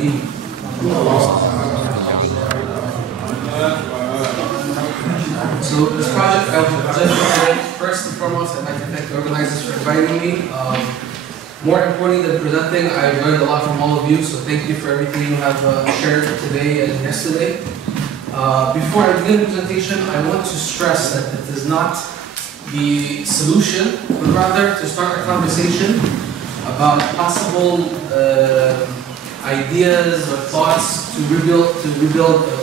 الكريم. So this project, I would just first and foremost, I'd like to thank the organizers for inviting me. More importantly than presenting, I've learned a lot from all of you, so thank you for everything you have shared today and yesterday. Before I begin the presentation, I want to stress that it is not the solution, but rather to start a conversation about possible ideas or thoughts to rebuild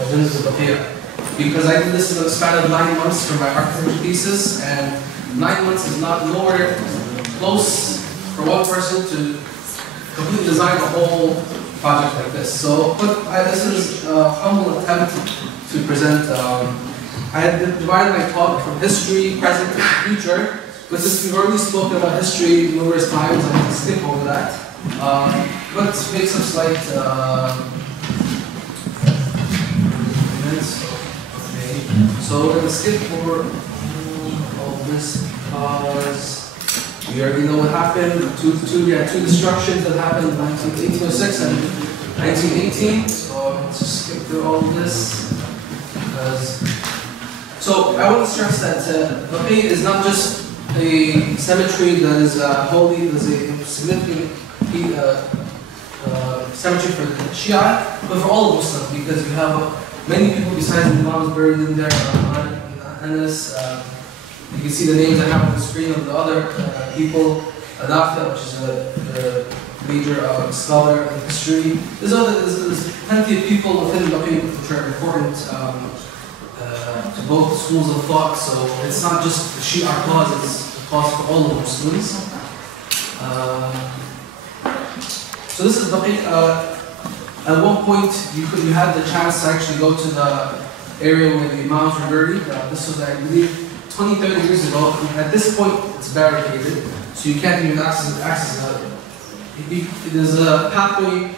Jannat al-Baqi. Because I did this in a span of 9 months for my architecture thesis, and 9 months is not nowhere close for one person to completely design a whole project like this. So, this is a humble attempt to present. I had divided my talk from history, present, and future, but since we've already spoken about history numerous times, I'm going to skip over that. But make some slight So we're going to skip over all this because we already know what happened. Two destructions that happened in 1806 and 1918. So let's just skip through all of this. So I want to stress that Baqi is not just a cemetery that is holy, there's a significant cemetery for the Shi'a, but for all Muslims, because you have many people besides the Imams buried in there. You can see the names I have on the screen of the other people. Adafta, which is a major scholar in history. There's plenty of people within Baqi which are important to both schools of thought. So it's not just the Shi'a cause, it's a cause for all the Muslims. So this is Baqi. At one point, you had the chance to actually go to the area where the Imams were buried. This was, I believe, 20, 30 years ago. At this point, it's barricaded, so you can't even access it. There's a pathway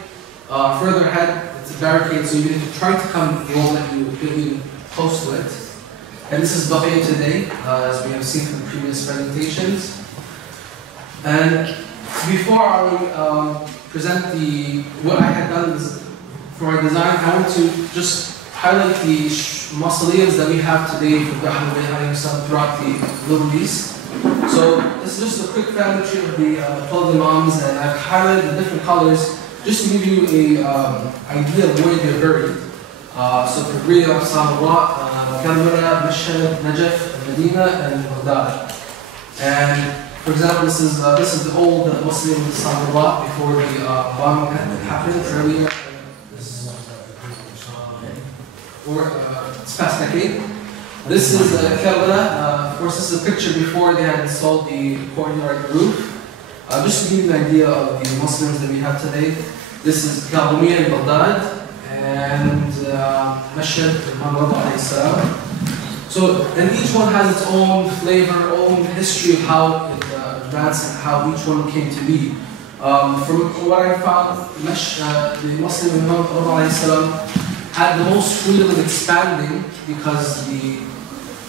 further ahead. It's a barricade, so even if you try to come, it won't let you get even close to it. And this is Baqi today, as we have seen from the previous presentations. And before I present what I had done for my design, I want to just highlight the mausoleums that we have today for throughout the Middle East. So this is just a quick family tree of the 12 Imams, and I've highlighted the different colors just to give you an idea of where they're buried. So for Riyadh, Samarra, Karbala, Mashhad, Najaf, Medina, and Baghdad. And for example, this is the old Muslim Samarra before the bomb happened earlier. This past decade. This is Karbala. Of course, this is a picture before they had installed the courtyard roof. Just to give you an idea of the Muslims that we have today. This is Karbala in Baghdad and Mashhad al-Salam. So, and each one has its own flavor, own history of how it advanced and how each one came to be. From what I found, the Muslim Imam had the most freedom of expanding because the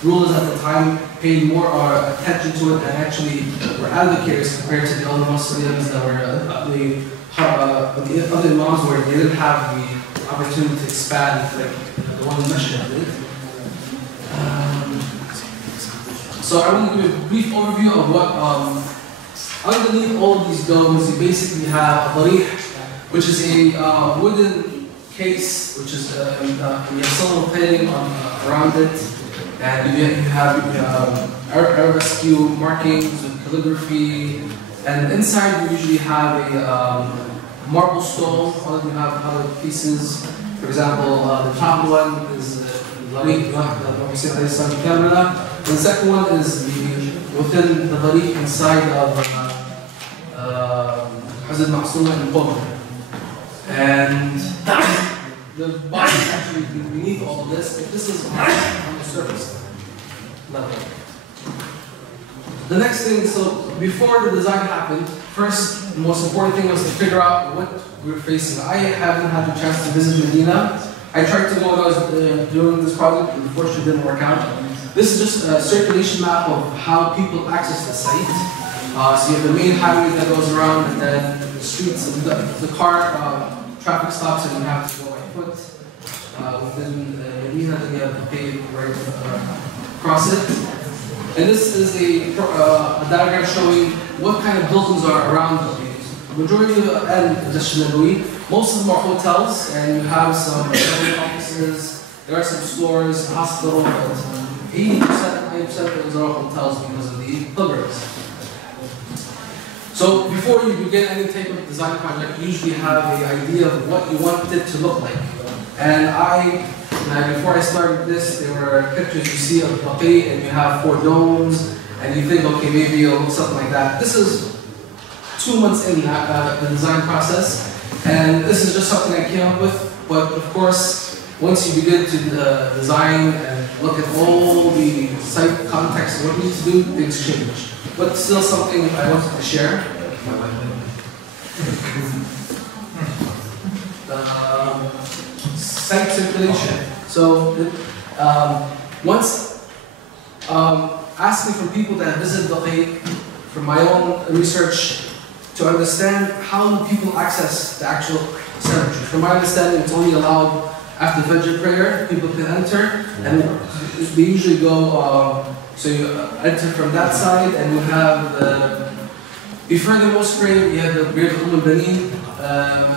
rulers at the time paid more attention to it and actually were advocates compared to the other Muslims that were the other Imams where they didn't have the opportunity to expand like the one Mashhad did. So I want to give a brief overview of what underneath all of these domes you basically have a darih, which is a wooden case, which is you have silver plating around it, and you have arabesque markings with calligraphy, and inside you usually have a marble stone. You have other pieces. For example, the top one is the camera. The second one is within the darih inside of Hazrat Mahsuma and Qubr. And the body is actually beneath all of this. If this is on the surface level. The next thing, so before the design happened, first, the most important thing was to figure out what we were facing. I haven't had the chance to visit Medina. I tried to go when I was doing this project, but unfortunately it didn't work out. This is just a circulation map of how people access the site. So you have the main highway that goes around, and then the streets, and the car traffic stops and you have to go by foot. Within Medina, then you have to pay right across it. And this is a diagram showing what kind of buildings are around the buildings. The majority of most of them are hotels, and you have some offices, there are some stores, hospitals, but 80%, 90% of those are hotels because of the pilgrims. So before you begin any type of design project, you usually have an idea of what you want it to look like. And before I started this, there were pictures you see of al-Baqi, and you have 4 domes, and you think, okay, maybe it'll look something like that. This is 2 months in the design process, and this is just something I came up with. But of course, once you begin to design and look at all the site context and what you need to do, things change. But still something I wanted to share. Site circulation. So once asking from people that visit al-Baqi, from my own research, to understand how people access the actual cemetery. From my understanding, it's only allowed after Fajr prayer, people can enter, and they usually go, so you enter from that side, and you have before the most grave, you have the grave of al-Bani,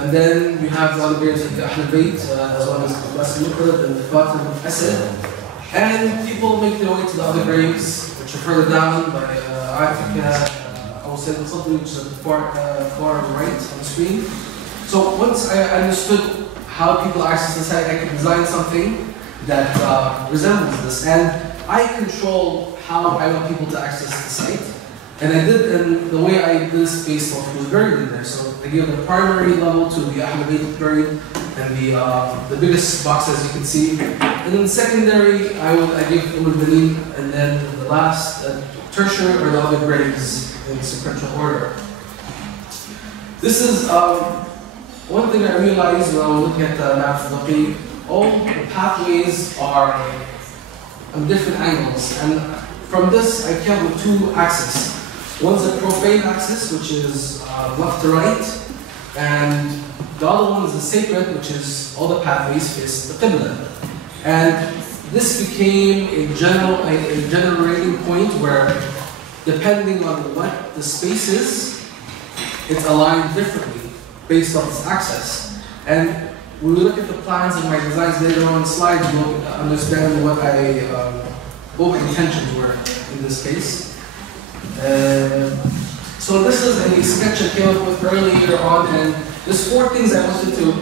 and then you have the other graves like the Ahl al-Bayt, as well as the Blessed Muqrad and the Fatim al-Asad. And people make their way to the other graves, which are further down by Africa, I will say the Khudri, which is at the far right on the screen. So once I understood how people access the site, I could design something that resembles this. And I control how I want people to access the site. And I did, and the way I did this based off was buried in there. So I give the primary level to the Ahl al-Bayt buried, and the biggest box, as you can see. And then secondary, I give al-Bani, and then the last tertiary or the other graves in sequential order. This is one thing I realized when I was looking at the map of al-Baqi. All the pathways are on different angles, and from this I came with 2 axes. One's a profane axis, which is left to right, and the other one is the sacred, which is all the pathways face the Qibla. And this became a generating point where, depending on what the space is, it's aligned differently based on its axis. And when we look at the plans and my designs later on in slides, you'll understand what my intentions were in this case. So this is a sketch I came up with earlier on, and there's 4 things I wanted to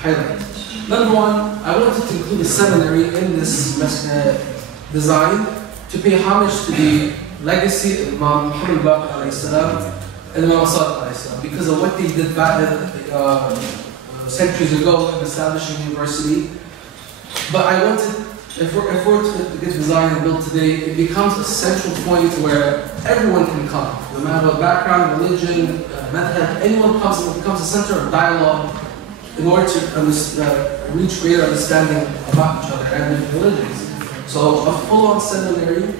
highlight. Number 1, I wanted to include a seminary in this design to pay homage to the legacy of Imam al-Baqi and Imam Sadiq because of what they did back centuries ago in establishing a university. But I wanted, if we're to get designed and built today, it becomes a central point where everyone can come, no matter what background, religion, method, anyone comes, and it becomes a center of dialogue in order to reach greater understanding about each other and religions. So a full-on seminary.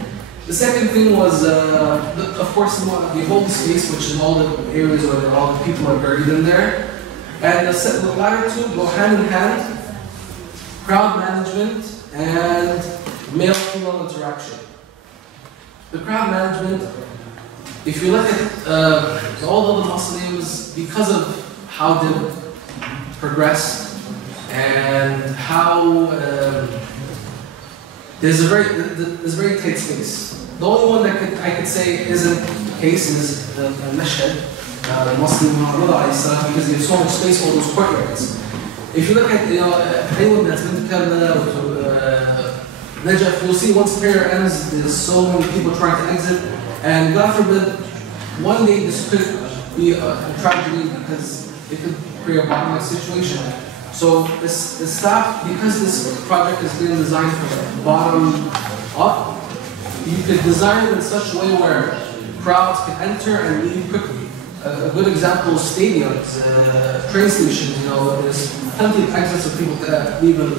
The second thing was, of course, the holy space, which is all the areas where all the people are buried in there. And the latter 2 go hand in hand: crowd management and male-female interaction. The crowd management, if you look at all the other Muslims, because of how they progressed and how there's a very tight space. The only one that I could say isn't the case is the Mashhad, the Muslim because they have so much space for all those courtyards. If you look at anyone that's been to Karbala or to Najaf, you'll see once prayer ends, there's so many people trying to exit, and God forbid, one day this could be a tragedy because it could create a bottleneck situation. So the staff, because this project is being designed from the bottom up, you could design it in such a way where crowds can enter and leave quickly. A good example is stadiums, train stations, there's plenty of exits for people to leave and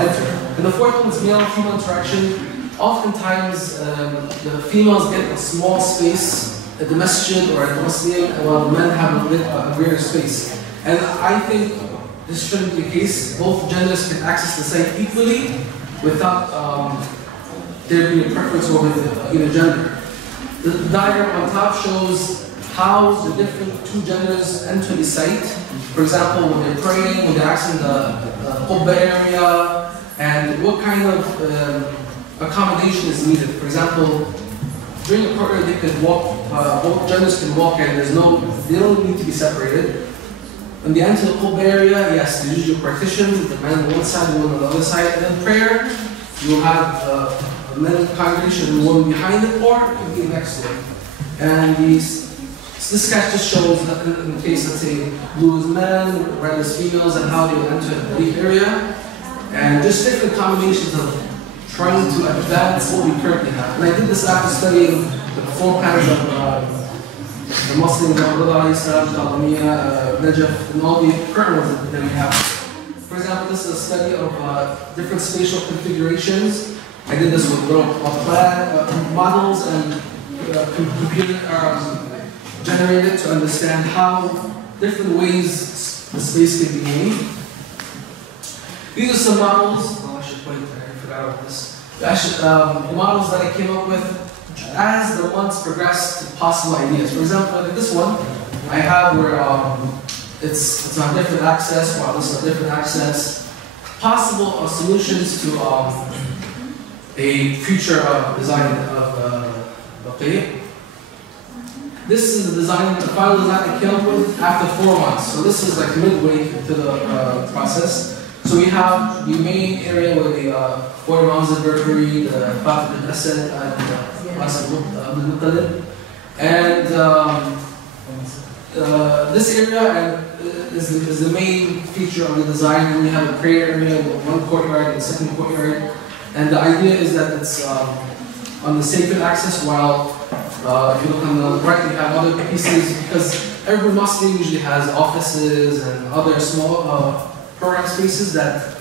enter. And the 4th one is male-female interaction. Oftentimes, the females get a small space at the masjid or at the masjid, while the men have a greater space. And I think this shouldn't be the case. Both genders can access the site equally without there being a preference over either gender. The diagram on top shows how the different two genders enter the site. For example, when they're praying, when they're accessing the qubba area, and what kind of accommodation is needed. For example, during the prayer they could walk, both genders can walk, and they don't need to be separated. When they enter the qubba area, yes, there's usually a partition, the men on one side, the women on the other side. And in prayer, you'll have a men's congregation and the woman behind it, or it could be next to it. And this sketch just shows that in the case, let's say, blue is men, red is females, and how they will enter the belief area. And just different combinations of trying to advance what we currently have. And I did this after studying the 4 patterns of the Muslims, Najaf, and all the current ones that we have. For example, this is a study of different spatial configurations. I did this with models and computer generated to understand how different ways the space can be made. These are some models. Oh, I should point. I forgot about this. The models that I came up with as the months progressed to possible ideas. For example, like this one, I have where it's on different access, while this is a different access. Possible solutions to a future design of al-Baqi. This is the design, the final design I came up with after 4 months. So this is like midway to the process. So we have the main area where the 40 rounds of burglary, the Fatih al-Asad, and this area is the main feature of the design. And we have a prayer area with 1 courtyard and a 2nd courtyard. And the idea is that it's on the sacred axis, while if you look on the right, you have other pieces, because every mosque usually has offices and other small program spaces that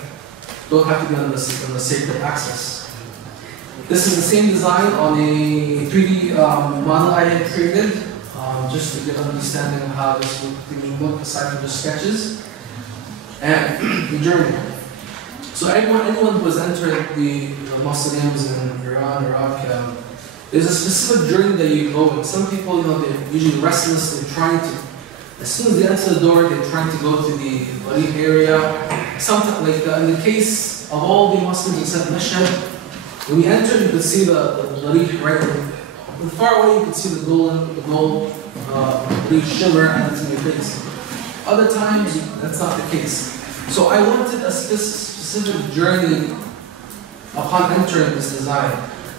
don't have to be on the sacred axis. This is the same design on a 3D model I had created, just to get an understanding of how this would look aside from just sketches. And the journey. So anyone who has entered the mausoleums in Iran, Iraq, there's a specific journey that you go with. Some people, they're usually restless, they're trying to, as soon as they enter the door, they're trying to go to the belief area. Sometimes, like in the case of all the Muslims except Mashhad, when you enter, you could see the belief right there. From far away, you could see the gold belief shimmer and it's in your face. Other times, that's not the case. So I wanted a specific journey upon entering this design.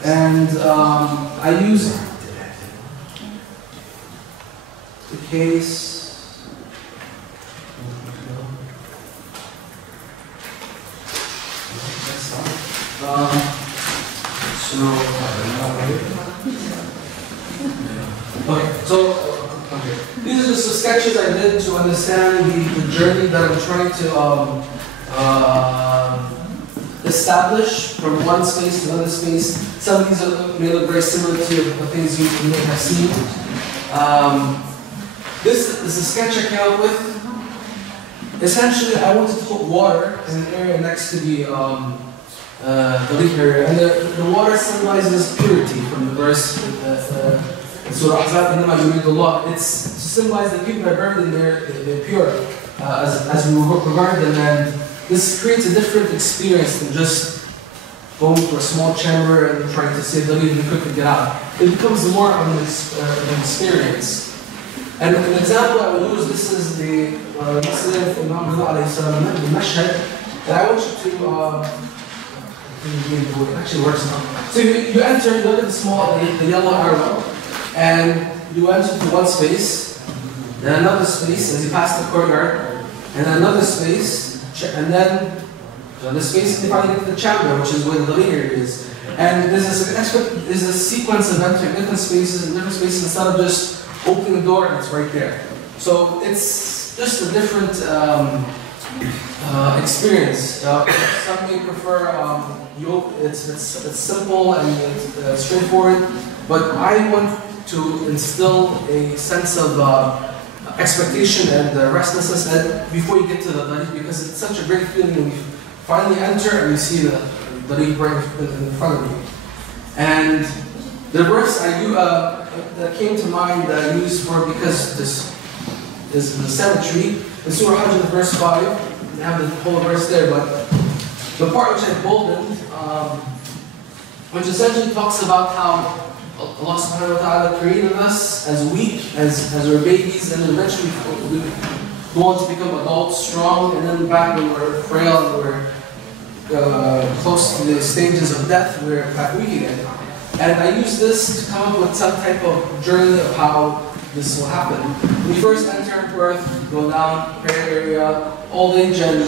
And I use the case. These are just the sketches I did to understand the journey that I'm trying to establish from one space to another space. Some of these may look very similar to the things you may have seen. This is a sketch I came up with. Essentially, I wanted to put water in an area next to the leaf area, and the water symbolizes purity from the verse in Surah Ahzab. It's to symbolize that people are buried in they're pure as we regard them, and this creates a different experience than just going to a small chamber and trying to save the leaf and quickly get out. It becomes more of an experience. And an example I will use, this is the Muslim Imam the Mashhad, that I want you to it actually works now. So you enter, you look at the yellow arrow, and you enter to one space, then another space as you pass the courtyard, and another space, and then another space, and finally get to the chamber, which is where the area is. And there's a sequence of entering different spaces instead of just opening the door and it's right there. So it's just a different experience. Some may prefer it's simple and it's straightforward, but I want to instill a sense of expectation and restlessness before you get to the Darif, because it's such a great feeling when you finally enter and you see the Darif right in front of you. And the verse that came to mind that I used for, because this is the cemetery, in Surah Hajj in verse 5, I have the whole verse there, but the part which I boldened, which essentially talks about how Allah subhanahu wa ta'ala created us as weak, as our babies, and then eventually we go on to become adults, strong, and then back when we're frail and we're close to the stages of death, we're back weak again. And I use this to come up with some type of journey of how this will happen. When you first enter birth, go down, prayer area, old age, and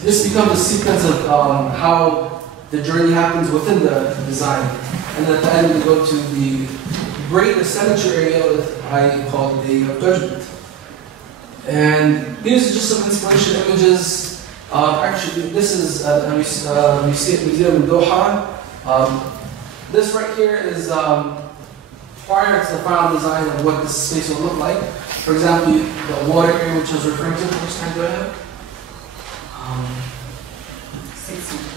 this becomes a sequence of how the journey happens within the design. And at the end we go to the greater cemetery area that I call the Day of Judgment. And these are just some inspiration images. Actually, this is Museum in Doha. This right here is prior to the final design of what this space will look like. For example, the water area which I was referring to, which time do I have?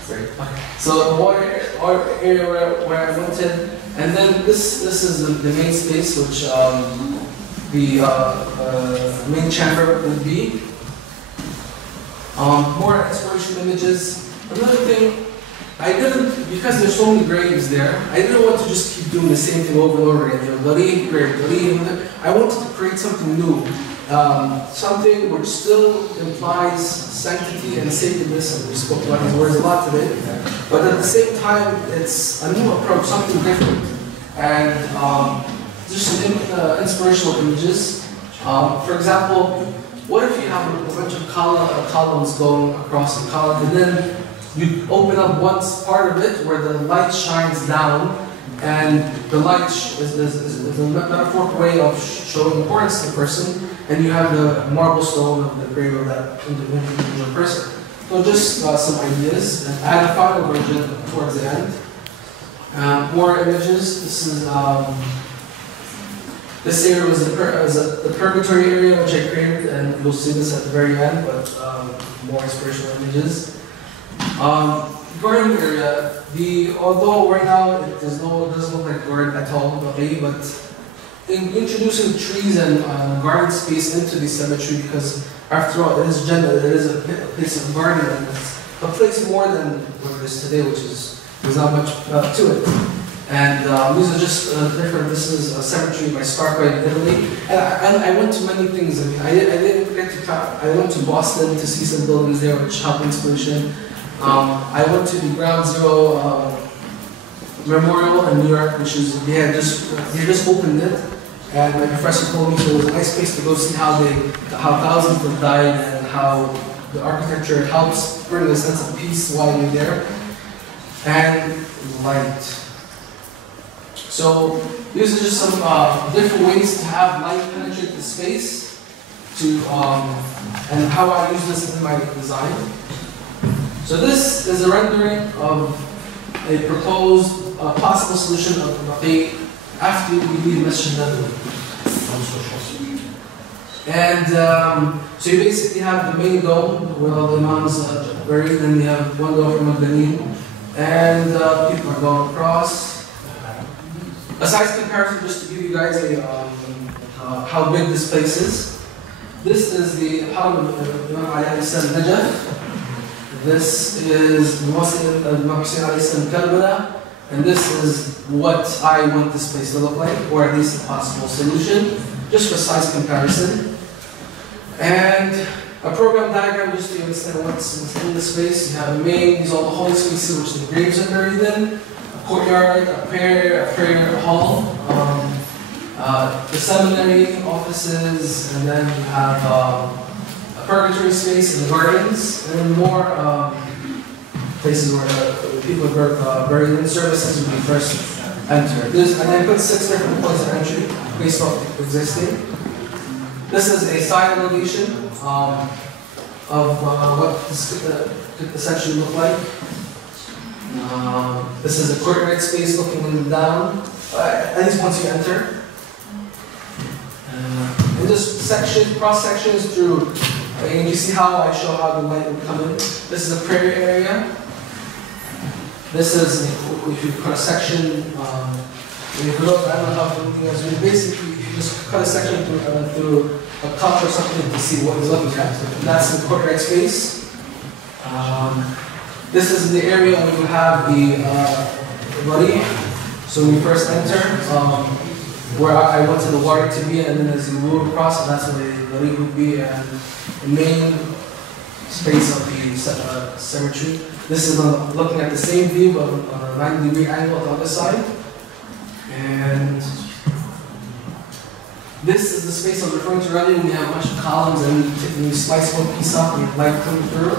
Great. Okay. So the water area where I went in, and then this is the main space, which the main chamber would be. More inspiration images. Another thing, I didn't, because there's so many graves there, I didn't want to just keep doing the same thing over and over again. I wanted to create something new. Something which still implies sanctity and sacredness, and we spoke about these words a lot today, but at the same time, it's a new approach, something different. And just some inspirational images. For example, what if you have a bunch of columns going across the column, and then you open up one part of it where the light shines down, and the light is a metaphorical way of showing importance to the person, and you have the marble stone of the grave of that individual person. So just some ideas. And I had a final version towards the end. More images. This area was the purgatory area which I created, and you'll see this at the very end, but more inspirational images. Garden area, although right now it doesn't look like garden at all, but in introducing trees and garden space into the cemetery, because after all it is Jannah, it is a place of garden, and it's a place more than what it is today, which is there's not much to it. And these are just different. This is a cemetery by Scarpa in Italy, and I went to many things. I mean, I didn't get to. I went to Boston to see some buildings there, which helped inspiration. I went to the Ground Zero Memorial in New York, which is they just opened it, and my professor told me it was a nice place to go see how thousands have died and how the architecture helps bring a sense of peace while you're there, and light. So these are just some different ways to have light penetrate the space, and how I use this in my design. So this is a rendering of a proposed possible solution of al-Baqi after we leave Masjid al-Nabawi. And so you basically have the main dome where all the imams are buried, then you have one dome from Medinan, and people are going across. A size comparison, just to give you guys how big this place is. This is the Haram of Imam Ali alayhi salam Najaf. This is Moussin al-Hussaini Karbala, and this is what I want this place to look like, or at least a possible solution, just for size comparison. And a program diagram just to understand what's in the space. You have the main, these are all the holy spaces which the graves are buried in, a courtyard, a prayer hall, the seminary offices, and then you have a purgatory space in the gardens, and then more places where people are buried in services when you first enter. And I put 6 different points of entry based off the existing. This is a side elevation of what this could essentially look like. This is a courtyard space looking down, at least once you enter. in this section, cross sections through, and you see how I show how the light will come in. This is a prayer area. This is, if you cut a section, if you look, I don't know how to do this, basically, if you just cut a section through a cup or something to see what you're looking at. That's the courtyard space. This is the area where you have the al-Baqi. So when you first enter, where I went to the water to be, and then as you move across, that's where the al-Baqi would be, and the main space of the cemetery. This is looking at the same view, but on a 90-degree angle on the other side. And this is the space I was referring to earlier when you have a bunch of columns and you slice one piece up and light coming through.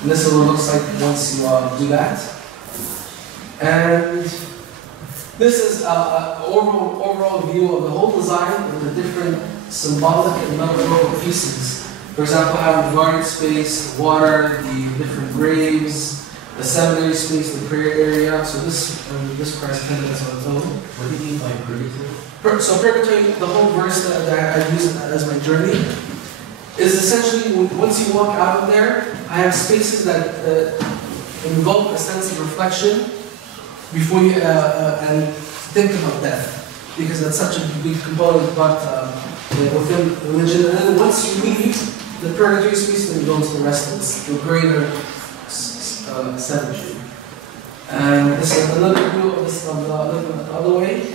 And this is what it looks like once you do that. And this is an overall view of the whole design and the different symbolic and metaphorical pieces. For example, having the garden space, the water, the different graves, the seminary space, the prayer area. So this Christ pendant on its own. What do you mean by purgatory? So purgatory, the whole verse that I use as my journey, is essentially once you walk out of there, I have spaces that invoke a sense of reflection before you and think about death, because that's such a big component within religion. And then once you leave the purgatory space, then you go into the rest of the greater cemetery. And this is another view of this looking the other way.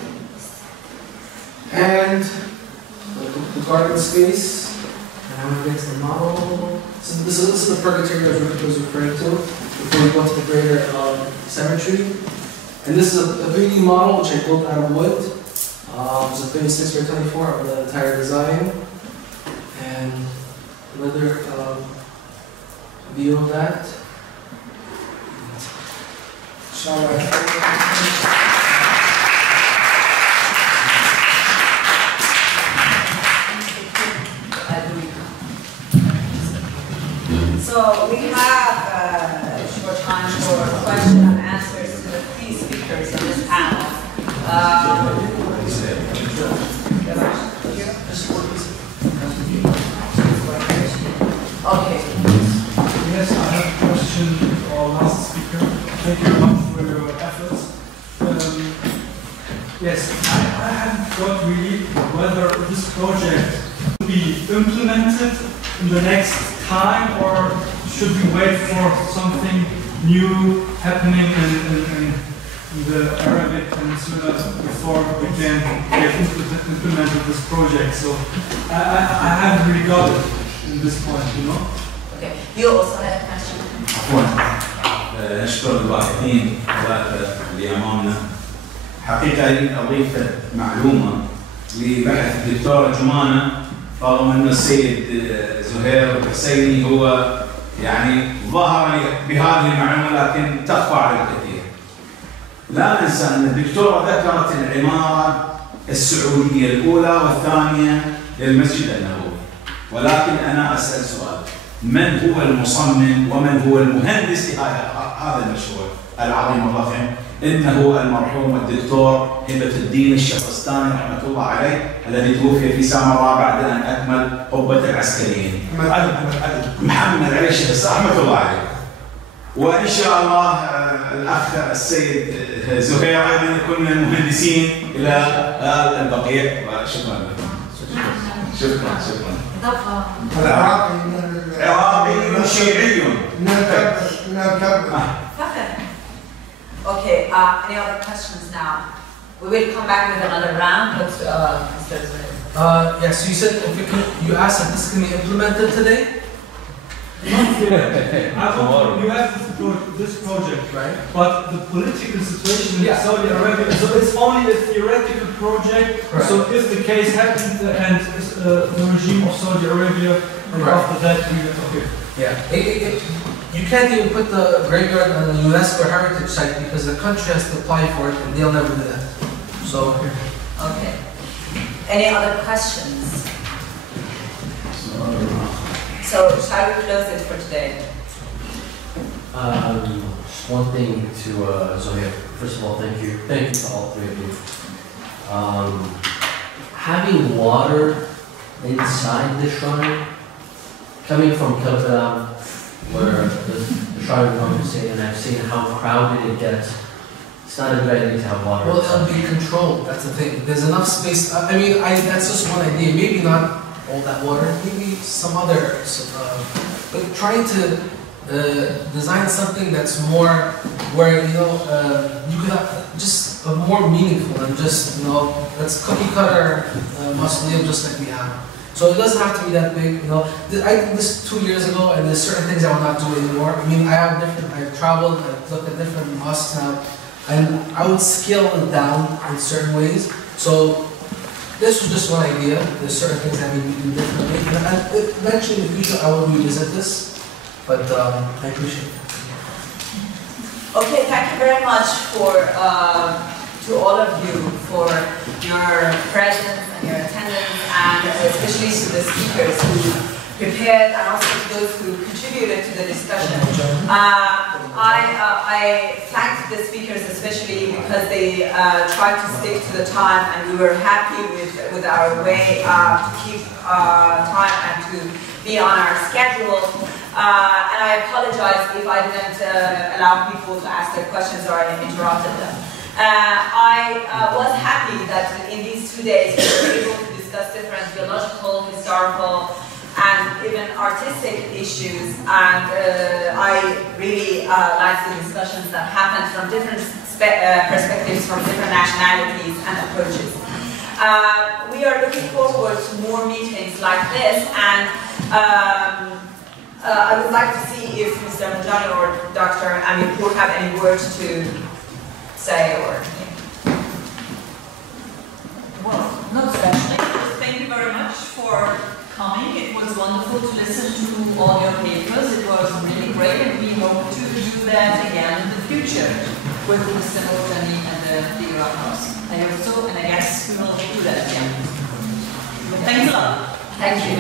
And the garden space. And I'm going to get to the model. So this is the purgatory I was referring to before we go to the greater cemetery. And this is a 3D model which I built out of wood. It's a 36 by 24 of the entire design. And another view of that. So we have short time for question and answers to the three speakers on this panel. Okay. Yes, I have a question to our last speaker. Thank you very much for your efforts. Yes, I haven't got really whether this project will be implemented in the next time, or should we wait for something new happening in the Arabic Peninsula before we can get implemented this project? So I haven't really got it in this point, you know. Okay, you also had a question. عفوا نشكر الباحثين الثلاثة اللي أمامنا. حقيقة أريد أضيف معلومة لبحث الدكتورة جمانة، طالما أن السيد ظهير الحسيني هو يعني ظهر بهذه المعلومة لكن تخفى على الكثير. لا ننسى أن الدكتورة ذكرت العمارة السعودية الأولى والثانية للمسجد النبوي، ولكن أنا أسأل سؤال: من هو المصمم ومن هو المهندس لهذا المشروع العظيم الضخم؟ إنه المرحوم الدكتور هبة الدين الشخصتاني رحمة الله عليه، الذي توفي في سامراء بعد أن أكمل قبة العسكريين. محمد علي الشخص رحمة الله عليه. وإن شاء الله الأخ السيد ظهير أيضا يكون من المهندسين إلى البقية. شكرا لكم. شكرا. عراقي شيعي. Okay, any other questions now? We will come back with another round. Yes, you said you asked if this can be implemented today? You have this project, right? But the political situation in Saudi Arabia, so it's only a theoretical project. Correct. So if the case happens and the regime of Saudi Arabia, and after that we okay. Yeah. You can't even put the graveyard on the UNESCO heritage site because the country has to apply for it, and they'll never do that. So. Okay. Any other questions? So, shall we close it for today? Just one thing to ظهیر. First of all, thank you to all three of you. Having water inside the shrine? Coming from Kilbam, where the shrine of Imam Hussein, and I've seen how crowded it gets. It's not a good idea to have water. Well, it'll be controlled. That's the thing. There's enough space. I mean, that's just one idea. Maybe not all that water. Maybe some other. But trying to design something that's more where you could have just more meaningful than just that's cookie cutter mausoleum just like we have. So it doesn't have to be that big. I did this 2 years ago, and there's certain things I will not do anymore. I mean, I've traveled, I've looked at different mosques now. And I would scale it down in certain ways. So this was just one idea. There's certain things that we do differently. And eventually in the future I will revisit this. But I appreciate it. Okay, thank you very much to all of you for your presence and your attendance, and especially to the speakers who prepared and also to those who contributed to the discussion. I thank the speakers especially because they tried to stick to the time, and we were happy with our way to keep time and to be on our schedule. And I apologize if I didn't allow people to ask their questions or I interrupted them. I was happy that in these 2 days we were able to discuss different theological, historical, and even artistic issues, and I really like the discussions that happen from different perspectives, from different nationalities and approaches. We are looking forward to more meetings like this, and I would like to see if Mr. Mujani or Dr. Amirpour have any words to say or anything. Well, not especially. Thank you very much for coming. It was wonderful to listen to all your papers. It was really great, and we hope to do that again in the future with Mr. Mohdzuhair and the Iraq House. I hope so, and I guess we will do that again. Thanks a lot. Thank you.